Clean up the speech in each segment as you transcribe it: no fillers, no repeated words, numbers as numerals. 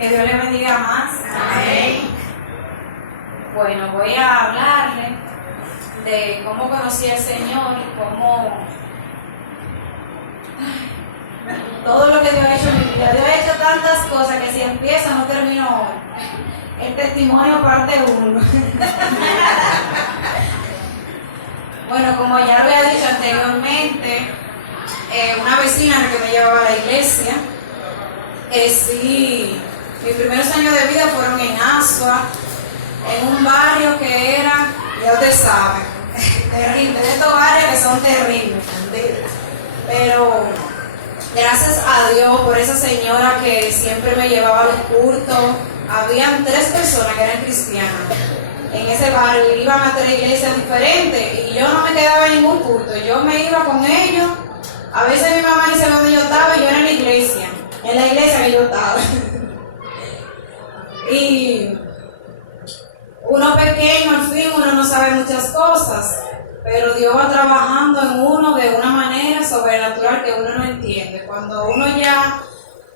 Que Dios le bendiga más. Amén. Bueno, voy a hablarle de cómo conocí al Señor y cómo todo lo que Dios ha hecho en mi vida. Dios ha hecho tantas cosas que si empiezo no termino hoy. El testimonio parte 1. Bueno, como ya lo había dicho anteriormente, una vecina que me llevaba a la iglesia, sí, mis primeros años de vida fueron en Asua, en un barrio que era, ya ustedes saben, terrible, de estos barrios que son terribles, pero gracias a Dios por esa señora que siempre me llevaba a los cultos. Habían 3 personas que eran cristianas en ese barrio, iban a 3 iglesias diferentes y yo no me quedaba en ningún culto, yo me iba con ellos. A veces mi mamá dice dónde yo estaba y yo era en la iglesia que yo estaba. Y uno pequeño, al fin, uno no sabe muchas cosas, pero Dios va trabajando en uno de una manera sobrenatural que uno no entiende. Cuando uno ya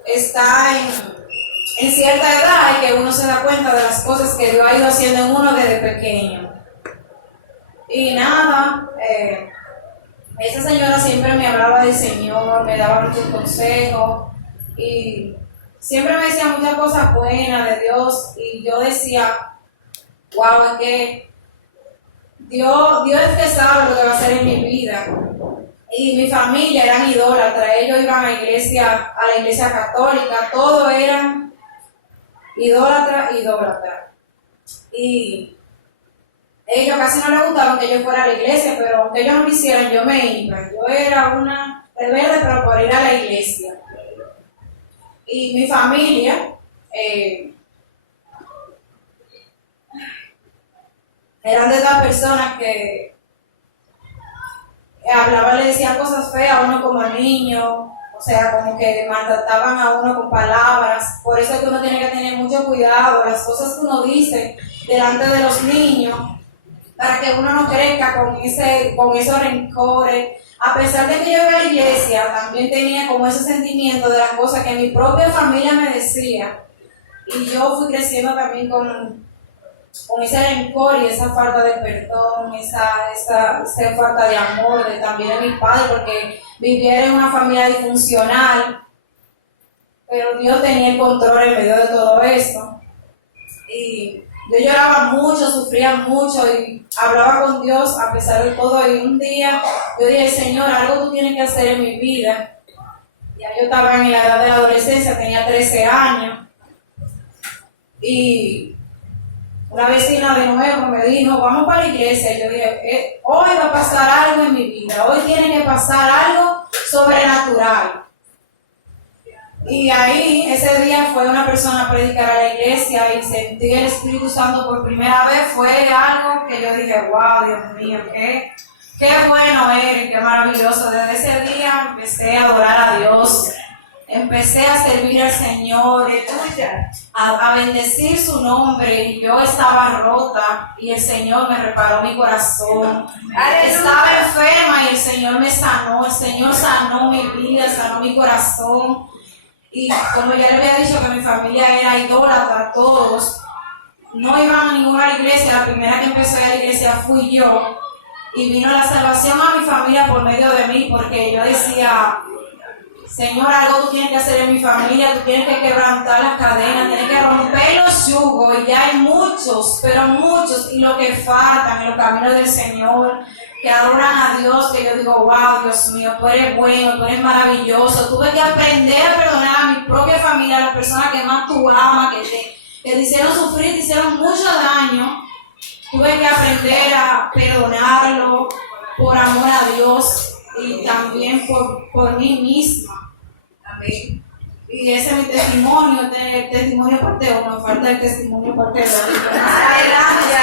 está en cierta edad y que uno se da cuenta de las cosas que Dios ha ido haciendo en uno desde pequeño. Y nada, esa señora siempre me hablaba del Señor, me daba muchos consejos y siempre me decía muchas cosas buenas de Dios y yo decía, wow, es que Dios es que sabe lo que va a hacer en mi vida. Y mi familia eran idólatras, ellos iban a la iglesia católica, todos eran idólatras. Y ellos casi no les gustaba que yo fuera a la iglesia, pero aunque ellos no quisieran, yo me iba. Yo era una rebelde, pero por ir a la iglesia. Y mi familia, eran de estas personas que hablaban, le decían cosas feas a uno como niño, o sea, como que maltrataban a uno con palabras. Por eso es que uno tiene que tener mucho cuidado las cosas que uno dice delante de los niños, para que uno no crezca con esos rencores. A pesar de que yo iba a la iglesia, también tenía como ese sentimiento de las cosas que mi propia familia me decía, y yo fui creciendo también con ese rencor y esa falta de perdón, esa falta de amor también de mi padre, porque vivía en una familia disfuncional, pero Dios tenía el control en medio de todo esto. Y yo lloraba mucho, sufría mucho y hablaba con Dios a pesar de todo. Y un día yo dije, Señor, algo tú tienes que hacer en mi vida. Ya yo estaba en la edad de la adolescencia, tenía 13 años. Y una vecina de nuevo me dijo, vamos para la iglesia. Y yo dije, hoy va a pasar algo en mi vida, hoy tiene que pasar algo sobrenatural. Y ahí, ese día fue una persona a predicar a la iglesia y sentí el Espíritu Santo por primera vez. Fue algo que yo dije, wow, Dios mío, qué bueno eres, qué maravilloso. Desde ese día empecé a adorar a Dios. Empecé a servir al Señor, a bendecir su nombre, y yo estaba rota y el Señor me reparó mi corazón. Estaba enferma y el Señor me sanó, el Señor sanó mi vida, sanó mi corazón. Y como ya le había dicho que mi familia era idólatra, todos no iban a ninguna iglesia, la primera que empezó a ir a la iglesia fui yo, y vino la salvación a mi familia por medio de mí, porque yo decía, Señor, algo tú tienes que hacer en mi familia, tú tienes que quebrantar las cadenas, tienes que romper los yugos, y ya hay muchos, pero muchos, y lo que faltan en los caminos del Señor, que adoran a Dios, que yo digo, wow, Dios mío, tú eres bueno, tú eres maravilloso. Tuve que aprender a perdonar a mi propia familia, a las personas que más tú amas, que te hicieron sufrir, te hicieron mucho daño. Tuve que aprender a perdonarlo por amor a Dios y también por mí misma. Amén. Y ese es mi testimonio, el testimonio parte 1, falta el testimonio parte 2. Adelante.